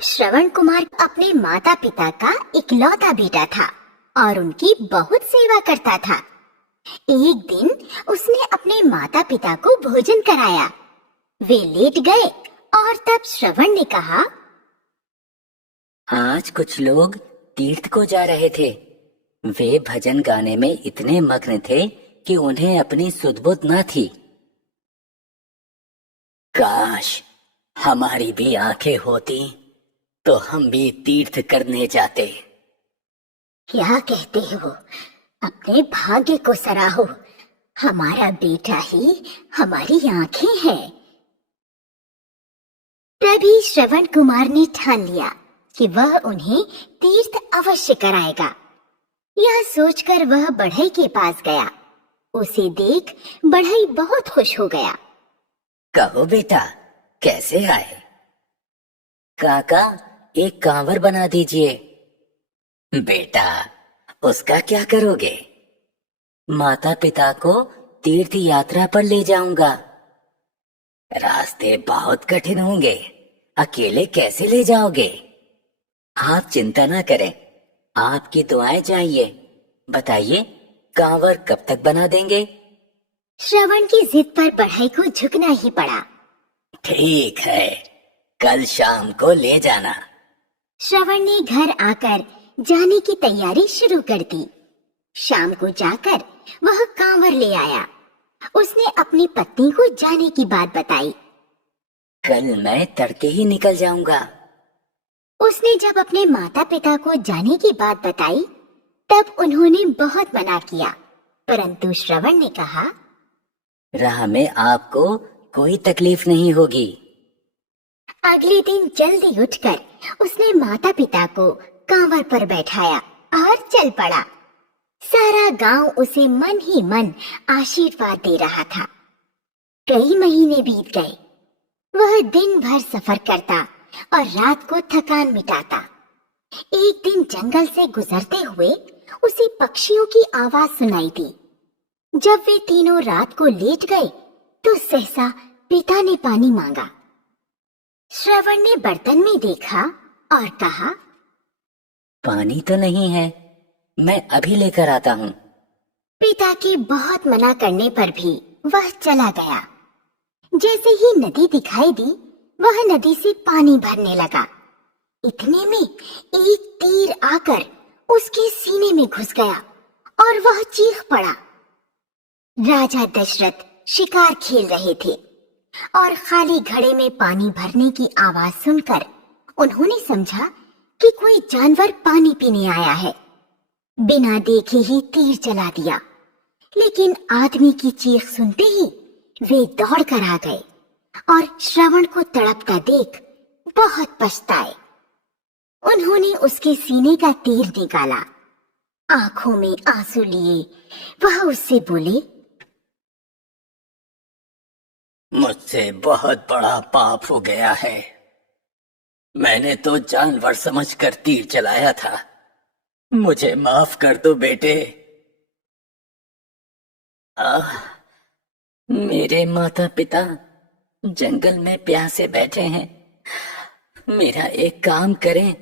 श्रवण कुमार अपने माता पिता का इकलौता बेटा था और उनकी बहुत सेवा करता था। एक दिन उसने अपने माता पिता को भोजन कराया। वे लेट गए और तब श्रवण ने कहा, आज कुछ लोग तीर्थ को जा रहे थे। वे भजन गाने में इतने मग्न थे कि उन्हें अपनी सुध-बुध न थी। काश हमारी भी आंखें होती तो हम भी तीर्थ करने जाते। क्या कहते हो? अपने भाग्य को सराहो। हमारा बेटा ही हमारी आंखें हैं। तभी श्रवण कुमार ने ठान लिया कि वह उन्हें तीर्थ अवश्य कराएगा। यह सोचकर वह बढ़ई के पास गया। उसे देख बढ़ई बहुत खुश हो गया। कहो बेटा, कैसे आए? काका, एक कांवर बना दीजिए। बेटा, उसका क्या करोगे? माता पिता को तीर्थ यात्रा पर ले जाऊंगा। रास्ते बहुत कठिन होंगे, अकेले कैसे ले जाओगे? आप चिंता न करें, आपकी दुआएं चाहिए। बताइए, कांवर कब तक बना देंगे? श्रवण की जिद पर बढ़ई को झुकना ही पड़ा। ठीक है, कल शाम को ले जाना। श्रवण ने घर आकर जाने की तैयारी शुरू कर दी। शाम को जाकर वह कांवर ले आया। उसने अपनी पत्नी को जाने की बात बताई। कल मैं तड़के ही निकल जाऊंगा। उसने जब अपने माता पिता को जाने की बात बताई तब उन्होंने बहुत मना किया, परंतु श्रवण ने कहा, राह में आपको कोई तकलीफ नहीं होगी। अगले दिन जल्दी उठकर उसने माता पिता को कांवर पर बैठाया और चल पड़ा। सारा गांव उसे मन ही मन आशीर्वाद दे रहा था। कई महीने बीत गए। वह दिन भर सफर करता और रात को थकान मिटाता। एक दिन जंगल से गुजरते हुए उसे पक्षियों की आवाज सुनाई दी। जब वे तीनों रात को लेट गए तो सहसा पिता ने पानी मांगा। श्रवण ने बर्तन में देखा और कहा, पानी तो नहीं है, मैं अभी लेकर आता हूँ। पिता के बहुत मना करने पर भी वह चला गया। जैसे ही नदी दिखाई दी, वह नदी से पानी भरने लगा। इतने में एक तीर आकर उसके सीने में घुस गया और वह चीख पड़ा। राजा दशरथ शिकार खेल रहे थे और खाली घड़े में पानी भरने की आवाज सुनकर उन्होंने समझा कि कोई जानवर पानी पीने आया है। बिना देखे ही तीर चला दिया, लेकिन आदमी की चीख सुनते ही वे दौड़ कर आ गए और श्रवण को तड़पता देख बहुत पछताए। उन्होंने उसके सीने का तीर निकाला। आंखों में आंसू लिए वह उससे बोले, मुझसे बहुत बड़ा पाप हो गया है। मैंने तो जानवर समझकर तीर चलाया था। मुझे माफ कर दो बेटे। मेरे माता पिता जंगल में प्यासे बैठे हैं। मेरा एक काम करें,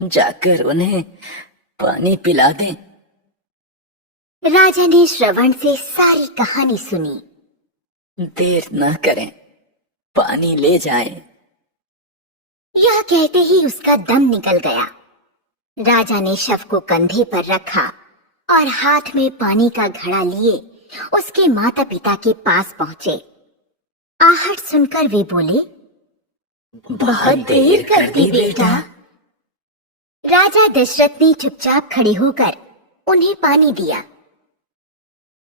जाकर उन्हें पानी पिला दें। राजा ने श्रवण से सारी कहानी सुनी। देर न करें, पानी ले जाएं। यह कहते ही उसका दम निकल गया। राजा ने शव को कंधे पर रखा और हाथ में पानी का घड़ा लिए उसके माता पिता के पास पहुंचे। आहट सुनकर वे बोले, बहुत देर कर दी बेटा। राजा दशरथ ने चुपचाप खड़े होकर उन्हें पानी दिया।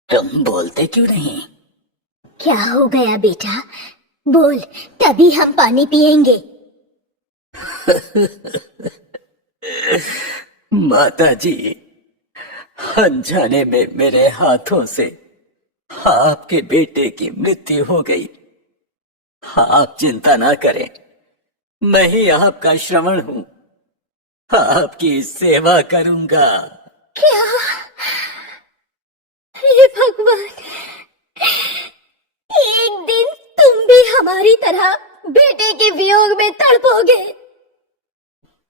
तुम बोलते क्यों नहीं? क्या हो गया बेटा? बोल, तभी हम पानी पिएंगे। माता जी, अनजाने में मेरे हाथों से आपके बेटे की मृत्यु हो गई। आप चिंता ना करें, मैं ही आपका श्रवण हूँ। आपकी सेवा करूंगा। क्या? हे भगवान, एक दिन हमारी तरह बेटे के वियोग में तड़पोगे।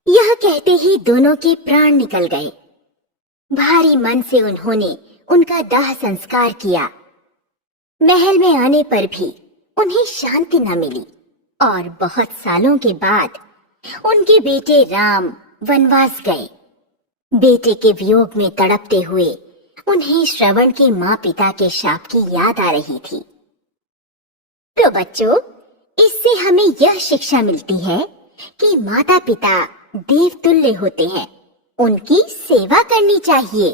यह कहते ही दोनों के प्राण निकल गए। भारी मन से उन्होंने उनका दाह संस्कार किया। महल में आने पर भी उन्हें शांति न मिली और बहुत सालों के बाद उनके बेटे राम वनवास गए। बेटे के वियोग में तड़पते हुए उन्हें श्रवण के माँ पिता के शाप की याद आ रही थी। तो बच्चों, इससे हमें यह शिक्षा मिलती है कि माता पिता देवतुल्य होते हैं, उनकी सेवा करनी चाहिए।